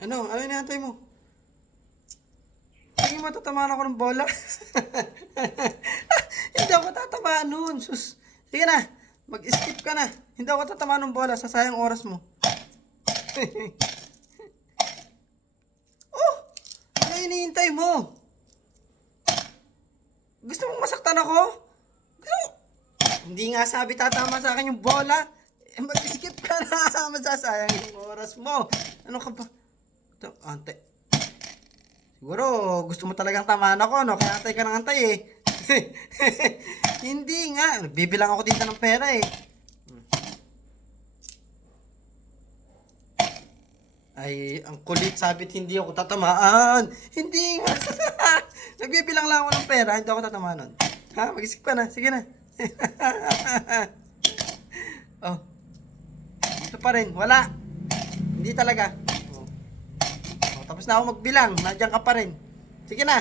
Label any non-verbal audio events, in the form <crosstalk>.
Ano? Ano inaantay mo? Hindi mo tatamaan ako ng bola. <laughs> Hindi ako tatamaan nun. Sus. Sige na. Mag-skip ka na. Hindi ako tatamaan ng bola. Sasayang oras mo. <laughs> oh! Ano hinihintay mo? Gusto mong masaktan ako? Gusto? Hindi nga sabi tatama sa akin yung bola. Eh, mag-skip ka na. <laughs> Masasayang yung oras mo. Ano ka ba? Ante. Siguro, gusto mo talagang tamaan ako, no? Kaya antay ka ng antay, eh. <laughs> Hindi nga. Nagbibilang ako dito ng pera, eh. Ay, ang kulit sabit hindi ako tatamaan. Hindi nga. <laughs> Nagbibilang lang ako ng pera, hindi ako tatamaan nun. Ha? Mag-isip ka na. Sige na. <laughs> oh. Ito pa rin. Wala. Hindi talaga. Tapos na ako magbilang. Nandiyan ka pa rin. Sige na.